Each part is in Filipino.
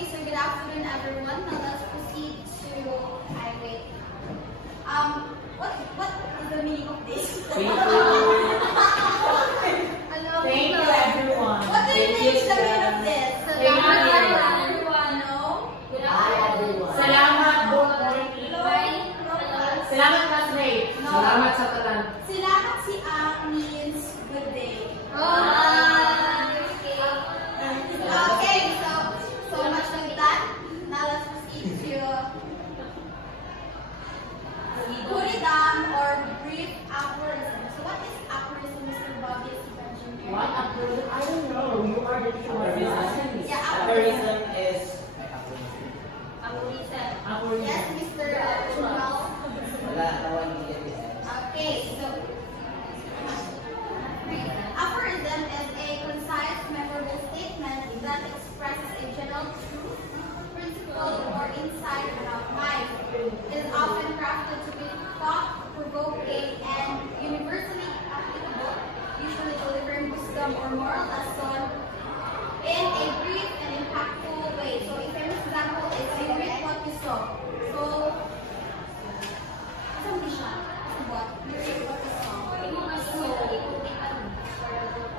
Okay, so good afternoon, everyone. Now let's proceed to wait. What is the meaning of this? Thank you. Thank you, everyone. What do you think is the meaning of this? Everyone. No. Hi, everyone. Salamat, good morning. Salamat, classmate. No. Salamat sa talan. Salamat si Ang means good day. Okay, so much like that. Now let's proceed to Kuridam or brief aphorism. So what is aphorism, Mr. Bobby? What aphorism? I don't know. You are the teacher. Yeah, Aphorism is Aphorism. Yes, Mr. Chunal. wala naman hindi. Okay, so aphorism is a concise, memorable statement that expresses a general truth, principle, or insight about life. It is often crafted to be thought-provoking and universally applicable, usually delivering wisdom or moral lesson in a brief and impactful way. So a famous example is "I reap what you sow." So, assumption. What? You reap what you sow.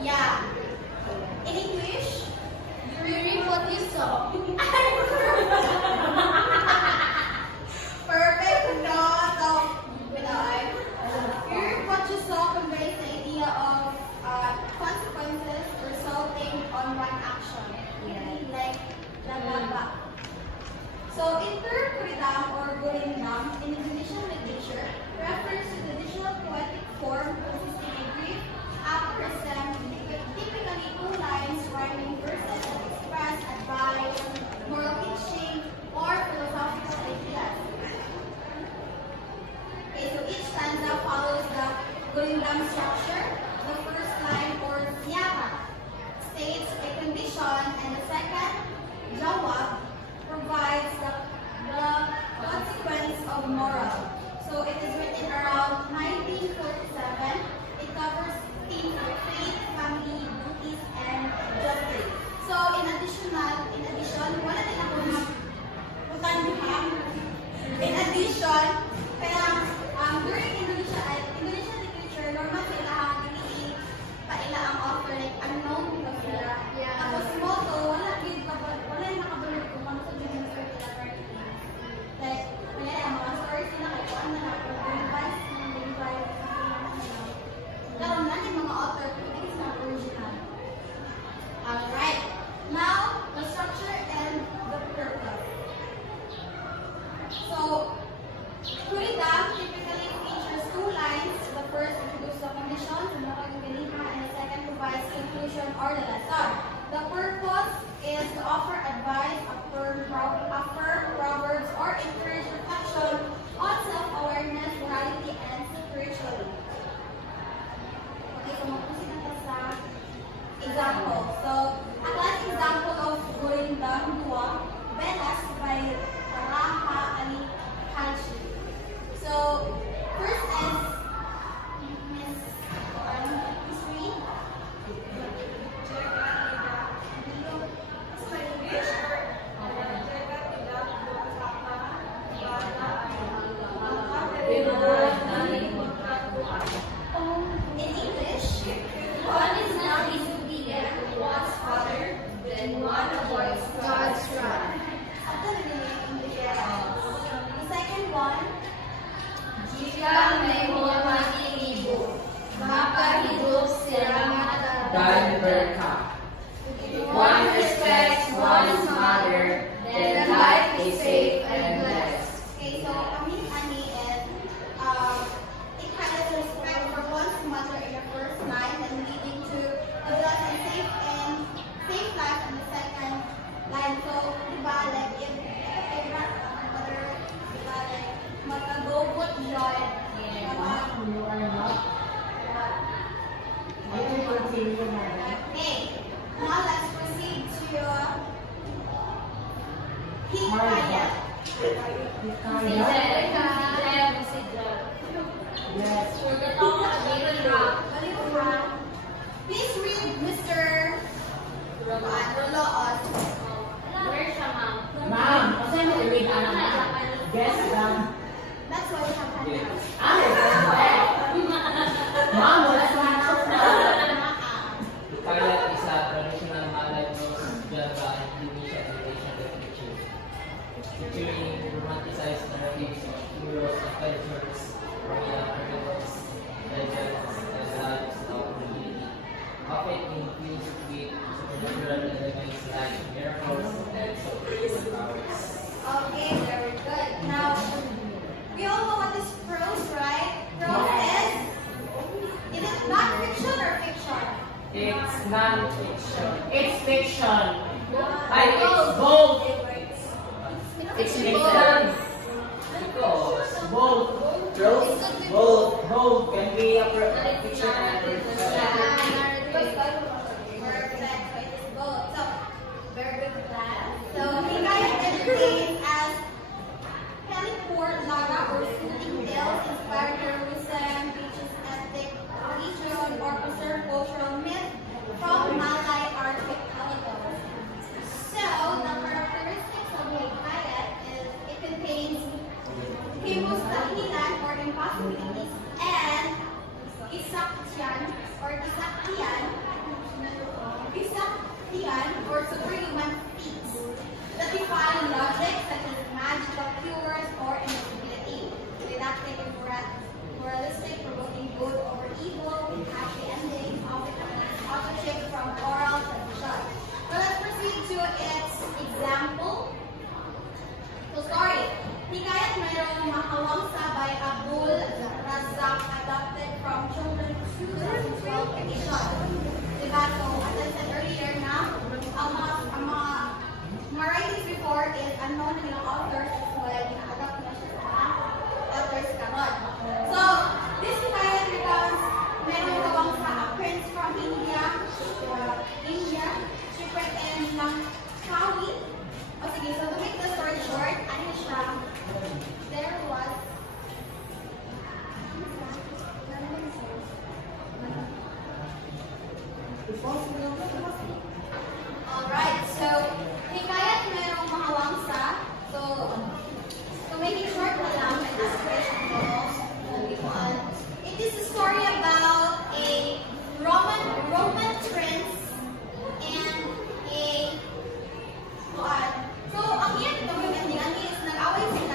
Yeah. In English, you reap what you sow. Perfect. No. So, you reap what you sow conveys the idea of consequences resulting on one action. Like, lalaba. So, in term kuridam or gulindam in Indonesian literature refers to the traditional poetic form consisting of brief aphorism, typically 2 lines rhyming verses that express advice, moral teaching, or philosophical ideas. Okay, so each stanza follows the gulindam structure. The first line or siyata states a condition, and the second, jawab, provides the consequence of moral. So it is written around 1947. It covers themes of faith, family, duties, and justice. So in addition, wala din ako kaya during Indonesian literature, normal sila paila ang author, like unknown na sila. Tapos motto, wala yung nakabulog kung ano sa yung story nila. Like, ang mga stories nila, kaya kung ano na, revise. Karoon na yung mga author, pwede sa original. Alright. Now, the structure and the purpose. So, kuridam typically features 2 lines. The first introduces the conditions, and the second provides conclusion or the lesson. The purpose is to offer advice, affirm proverbs, or encourage reflection on self-awareness, morality, and spirituality. Okay, so mag-proceed na sa example. So, a classic example of Gulindam Dua, Velas by Raha Ali Haji. So, first is Miss Reed. In English, one is not disobedient to one's father, then one avoids God's wrath. The second one, jika menghormati ibu, maka hidup selamat Dan berkah. If One respects one's mother, then life is safe and blessed. Okay, so Amin Ani is it highlights respect for one's mother in the first line and leading to a blessed and safe life in the second line. So, diba, like if mother, diba, like magagobot yun. You are not. I can continue now. Okay, now let's proceed to Hikayat. Yes. Please read Mr. Roloos. Where's your mom? giving interpretation that features. Featuring romanticized narratives of heroes, adventures, from the archetypes, legends, and the lives of the community. Often infused with supernatural elements like miracles and supernatural powers. Okay, very good. Now, we all know what is prose, right? Prose is it non-fiction or fiction? It's non-fiction. It's fiction. Both. Both. It's fiction. Because Both. both can be a fiction and fiction. Perfect. So it is both. So, very good class. So, Hikayat entertains as teleport laga or soothing tales, inspired heroism, teaches ethic, religion, or preserve cultural myth from Malay archipelagos. So, the characteristics of Hikayat is it contains himustahilan or impossibilities and kisaktian or superhuman feats that defy logic such as magical cures or invisibility. Didactic and moralistic, promoting good over evil, with happy ending, authorship from oral tradition. So let's proceed to its example. So sorry, Hikayat Mayroong Mahawangsa by Abul Razak, adapted from Children's 2012 edition. Diba? So, as I said earlier na, ang mga writings before is unknown na ng authors as well, na-adapt na siya sa mga authors karon. So, this Hikayat becomes merong gawang sa a prince from India, shipwrecked ng Kawi. O sige, so to make the story short, ano siya, there was alright, so Hikayat merong mahawangsa. So to make it short na lang, and as moving on, it is a story about a Roman prince and a so ang iyang gawin ending is nag-away sila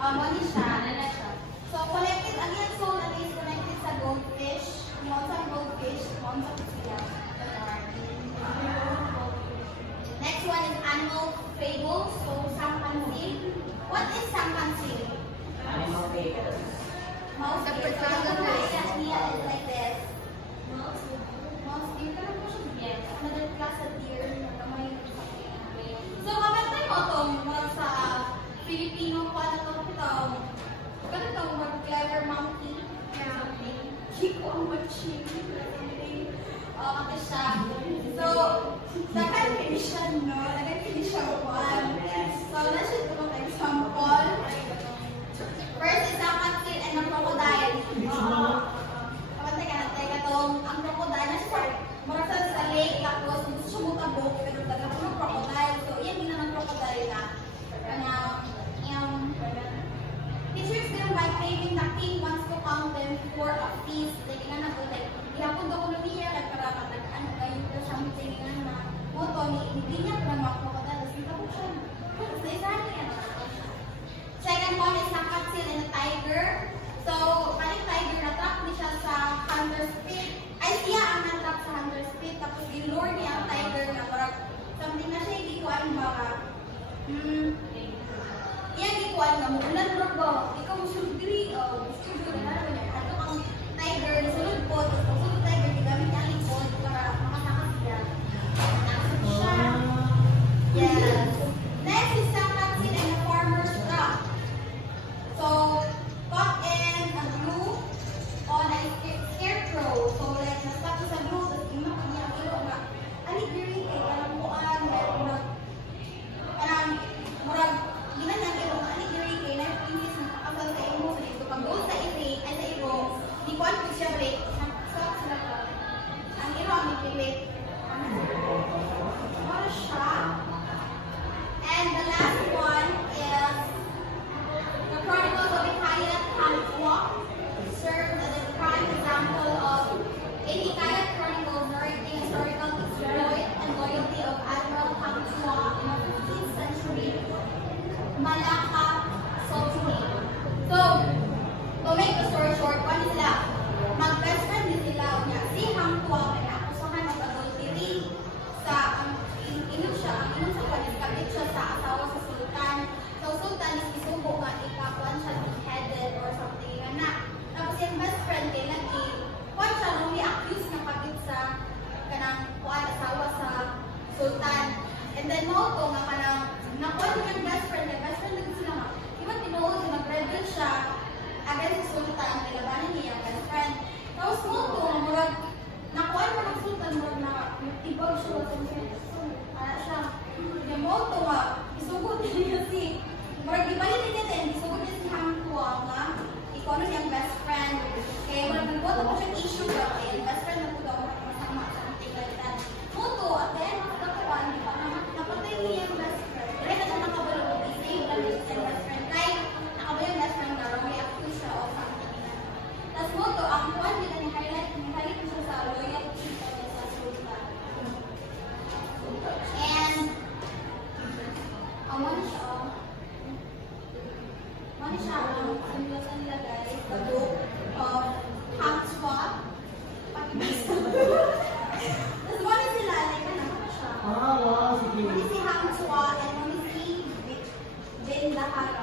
Money siya. So, collected again, so that is connected sa goldfish. Mga sa goldfish, mga sa sila. Next one is animal fables. So, sampansil. What is sampansil? Animal fables. Mouse. So, the idea is like this. Mouse, you can push it. Yes. Another class of deer. So, kapag tayo itong sa Filipino pa na itong ganitong mag-clever monkey. Chico ang mag-chico. Ate siya. So, nag-definition, no? Nag-definition one. So, nasa ito ng example. First is ang matkin and ang crocodile. Kapatay ka natin katong ang crocodile. Nasa maragsan sa lake, tapos gusto siya mukabok, pero talaga ng crocodile. So, yan din naman crocodile na. Teachers them by claiming that king wants to count them for a feast. Like, nga na po, like, ihapon daw ko niya, like, para matag-ano kayo ko something na moto, hindi niya pa naman crocodile. Tapos, ito po siya. Tapos, naisahan niya. Second one is nakatsil and a tiger. So, kaling tiger, na-trap niya siya sa hunter's pit. Ay, siya ang na-trap sa hunter's pit. Tapos, i-lure niya ang tiger na parang something na siya, hindi ko alam baka. Yan, hindi ko alam. Ulan mo ba? Ikaw mo sulgri. Gusto ko na naman. Ito ang tiger, nasulod po. Tapos, pagsulod tiger, gamit niya ang likod para makasakas siya. Nakasap siya. Yes. Next is sampansil and a farmer's trap. So, cotton and glue on a scarecrow. So, like, nastap sa glue, tapos imak niya ang ilo nga. Alit diri kay parang buwan, parang murag, ginan ang ilo nga, alit diri kay na princess na kakasal sa imo. So, dito, pag doon sa iri, ay sa iro, di ko ano siya break. Stop sila ko. Ang iro ang ipilit. Ano siya? And the last one is the Chronicles of Hikayat Hamtua, served as a prime example of a Hikayat Chronicles narrating historical exploit and loyalty of Admiral Hamtua in the 15th century Malacca Sultanate. So, to make the story short, one is sila, mag-best friend din sila, si Hamtua, may nakusahan mag-adultery sa inom siya, ang inom sa kanya, kabit siya sa asawa sa sultan. So, sultan is isubo nga, ikakuan siya beheaded or something nga na. Tapos yung best friend kay lagi, kuan siya nung i-accuse na kabit sa kanang kuan asawa sa sultan. And then mo to nga kanang nakuan yung best friend lagi sila nga. Iba tinuod na nag-rebel siya against sa sultan, nilabanan niya yung best friend. Tapos mo to, murag nakuan mo ng sultan, murag na ibag siya wa siya. Yung moto nga, isugod niya si, murag ibalin niya din, isugod niya si Hamtua nga, ikaw na niyang best friend. Kaya murag nagbuot ako siyang issue ka, kaya best friend na po daw masama sa something like that. Moto, at then, makakakuan, di ba, napatay niya yung best friend. Kaya na siya nakabalo, i-save lang niya siyang best friend. Kaya nakabalo yung best friend na, may accuse siya o something na. Tapos moto, ang kuan nila ni-highlight siya sa loyalty sa sultan. And one siya ang simulasan nila guys, the book of Hamtua. Tapos one is sila, like ano siya? Wow, sige. One is si Hamtua and one is si Ben Lahara.